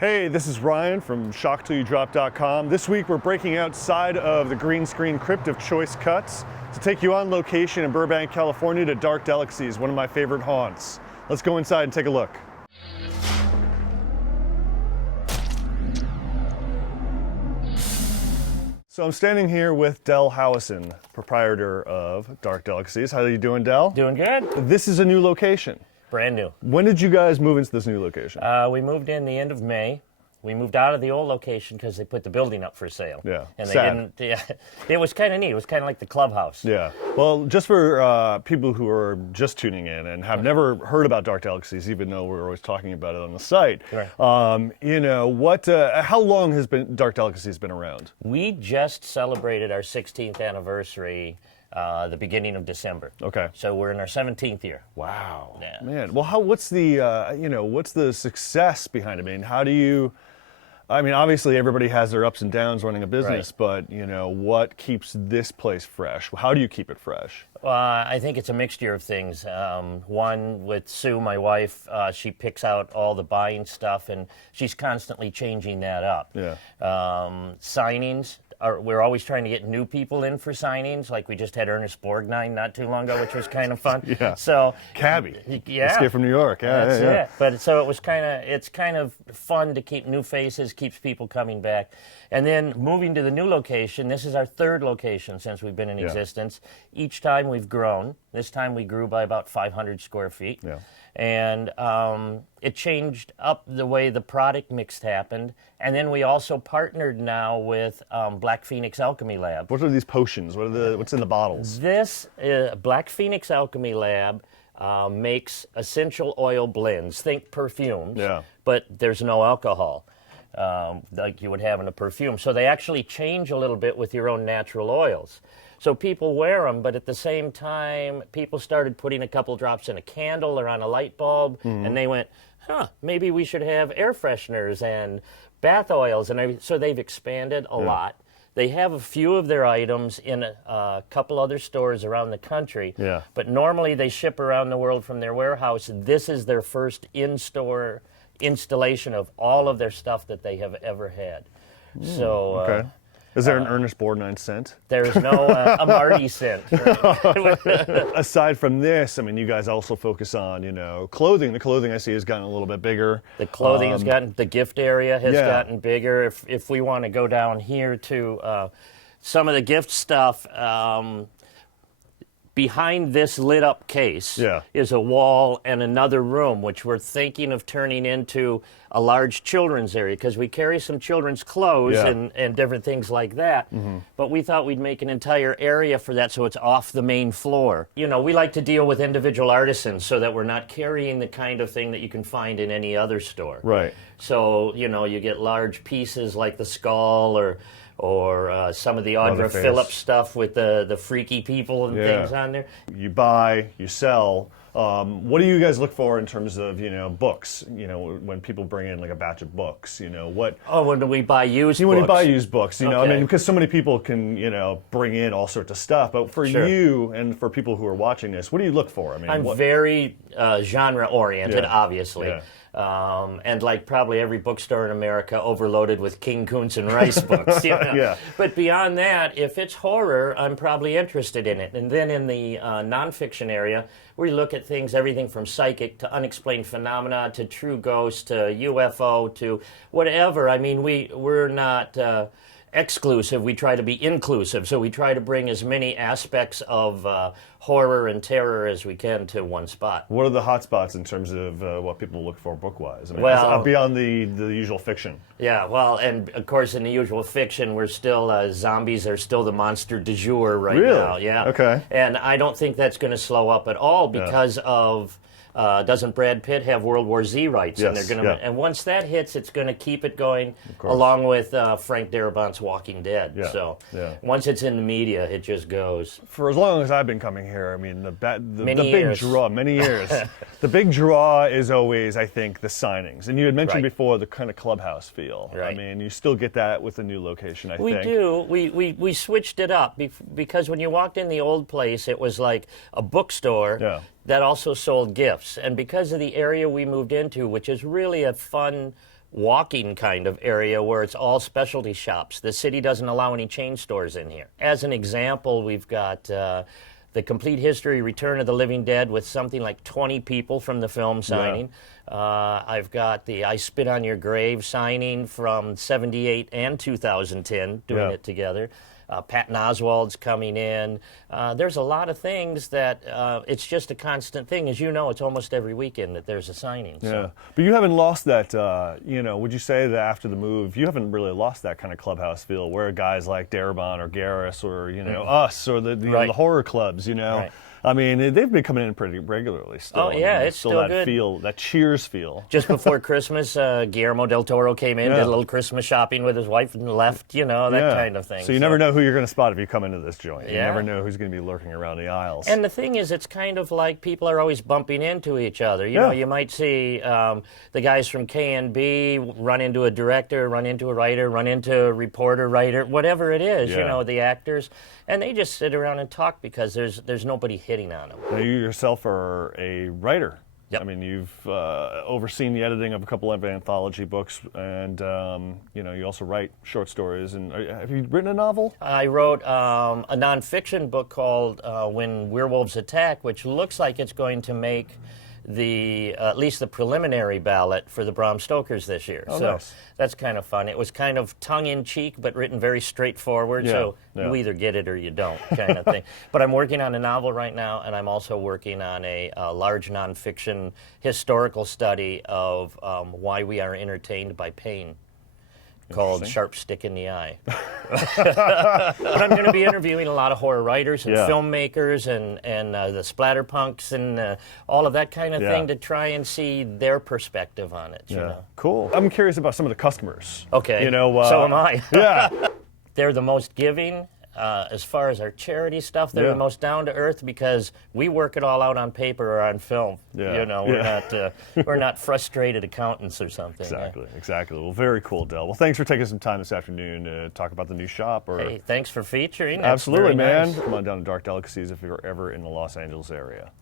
Hey, this is Ryan from ShockTillYouDrop.com. This week we're breaking outside of the green screen crypt of Choice Cuts to take you on location in Burbank, California to Dark Delicacies, one of my favorite haunts. Let's go inside and take a look. So I'm standing here with Del Howison, proprietor of Dark Delicacies. How are you doing, Del? Doing good. This is a new location. Brand new. When did you guys move into this new location? We moved in the end of May. We moved out of the old location because they put the building up for sale. Yeah, and they sad. didn't. Yeah, it was kind of neat. It was kind of like the clubhouse. Yeah. Well, just for people who are just tuning in and have never heard about Dark Delicacies, even though we're always talking about it on the site, Right. you know, how long has Dark Delicacies been around? We just celebrated our 16th anniversary the beginning of December. Okay. So we're in our 17th year. Wow. Yeah. Man. Well, what's the success behind it? I mean, how do you? I mean, obviously everybody has their ups and downs running a business, Right. but you know, what keeps this place fresh? How do you keep it fresh? I think it's a mixture of things. One, with Sue, my wife, she picks out all the buying stuff, and she's constantly changing that up. Yeah. Signings. We're always trying to get new people in for signings. Like we just had Ernest Borgnine not too long ago, which was kind of fun. Yeah. So Cabby. Yeah. Escape from New York. Yeah, That's yeah. it. But so it was it's kind of fun to keep new faces, keeps people coming back. And then moving to the new location, this is our third location since we've been in existence. Each time we've grown. This time we grew by about 500 square feet. Yeah. And it changed up the way the product mix happened. And then we also partnered now with Black Phoenix Alchemy Lab. What are these potions? What's in the bottles? This Black Phoenix Alchemy Lab makes essential oil blends. Think perfumes, Yeah. but there's no alcohol like you would have in a perfume. So they actually change a little bit with your own natural oils. So people wear them, but at the same time, people started putting a couple drops in a candle or on a light bulb, and they went, maybe we should have air fresheners and bath oils. And so they've expanded a lot. They have a few of their items in a couple other stores around the country, but normally they ship around the world from their warehouse. This is their first in-store installation of all of their stuff that they have ever had. So. Okay. Is there an Ernest Borgnine scent? There's no a Marty scent. Aside from this, I mean, you guys also focus on, you know, clothing. The clothing I see has gotten a little bit bigger. The clothing has gotten, the gift area has gotten bigger. If we want to go down here to some of the gift stuff, behind this lit up case is a wall and another room, which we're thinking of turning into a large children's area because we carry some children's clothes and different things like that. But we thought we'd make an entire area for that so it's off the main floor. You know, we like to deal with individual artisans so that we're not carrying the kind of thing that you can find in any other store. Right. So, you know, you get large pieces like the skull or some of the Audra Phillips stuff with the freaky people and things on there. You buy, you sell. What do you guys look for in terms of, you know, books? You know, when people bring in like a batch of books, you know, what? Oh, when we buy used books? When you buy used books, you know, I mean, because so many people can, you know, bring in all sorts of stuff. But for you and for people who are watching this, what do you look for? I mean, I'm very genre-oriented, obviously. Yeah. And like probably every bookstore in America, overloaded with King Kuntz and Rice books. You know? But beyond that, if it's horror, I'm probably interested in it. And then in the nonfiction area, we look at things, everything from psychic to unexplained phenomena to true ghosts to UFO to whatever. I mean, we're not exclusive. We try to be inclusive. So we try to bring as many aspects of horror and terror as we can to one spot. What are the hot spots in terms of what people look for book-wise? I mean, well, beyond the usual fiction. Yeah, well, and of course in the usual fiction, we're still, zombies are still the monster du jour right now. Yeah. Okay. And I don't think that's going to slow up at all because of... doesn't Brad Pitt have World War Z rights? Yes, and they're going to, and once that hits, it's going to keep it going, along with Frank Darabont's Walking Dead. So once it's in the media, it just goes. For as long as I've been coming here, I mean, the big years. draw, many years. The big draw is always, I think, the signings. And you had mentioned before the kind of clubhouse feel. Right. I mean, you still get that with the new location, I think. We do. We switched it up because when you walked in the old place, it was like a bookstore. That also sold gifts. And because of the area we moved into, which is really a fun walking kind of area where it's all specialty shops. The city doesn't allow any chain stores in here. As an example, we've got the Complete History Return of the Living Dead with something like 20 people from the film signing. I've got the I Spit on Your Grave signing from 78 and 2010 doing it together. Patton Oswalt's coming in. There's a lot of things that it's just a constant thing. As you know, it's almost every weekend that there's a signing. Yeah, So. but you haven't lost that, would you say that after the move, you haven't really lost that kind of clubhouse feel where guys like Darabont or Garris or, us or the horror clubs, Right. I mean, they've been coming in pretty regularly still. Oh, yeah, it's still that good. feel, that Cheers feel. Just before Christmas, Guillermo del Toro came in, did a little Christmas shopping with his wife and left, that kind of thing. So you never know who you're going to spot if you come into this joint. You Yeah. never know who's going to be lurking around the aisles. And the thing is, it's kind of like people are always bumping into each other. You know, you might see the guys from K&B run into a director, run into a writer, run into a reporter, writer, whatever it is, the actors. And they just sit around and talk because there's nobody hitting on them. Now, you yourself are a writer. Yep. I mean, you've overseen the editing of a couple of anthology books, and you also write short stories. And have you written a novel? I wrote a nonfiction book called When Werewolves Attack, which looks like it's going to make the at least the preliminary ballot for the Bram Stokers this year. Oh, so nice. That's kind of fun. It was kind of tongue-in-cheek, but written very straightforward. So you either get it or you don't, kind of thing. But I'm working on a novel right now, and I'm also working on a large nonfiction historical study of why we are entertained by pain, called Sharp Stick in the Eye. But I'm going to be interviewing a lot of horror writers and filmmakers and the splatterpunks and all of that kind of thing to try and see their perspective on it. You know? Cool. I'm curious about some of the customers. Okay. So am I. They're the most giving. As far as our charity stuff, they're the most down to earth because we work it all out on paper or on film. We're not frustrated accountants or something. Exactly. Well, very cool, Del. Well, thanks for taking some time this afternoon to talk about the new shop. Hey, thanks for featuring. That's Absolutely, very man. nice. Come on down to Dark Delicacies if you're ever in the Los Angeles area.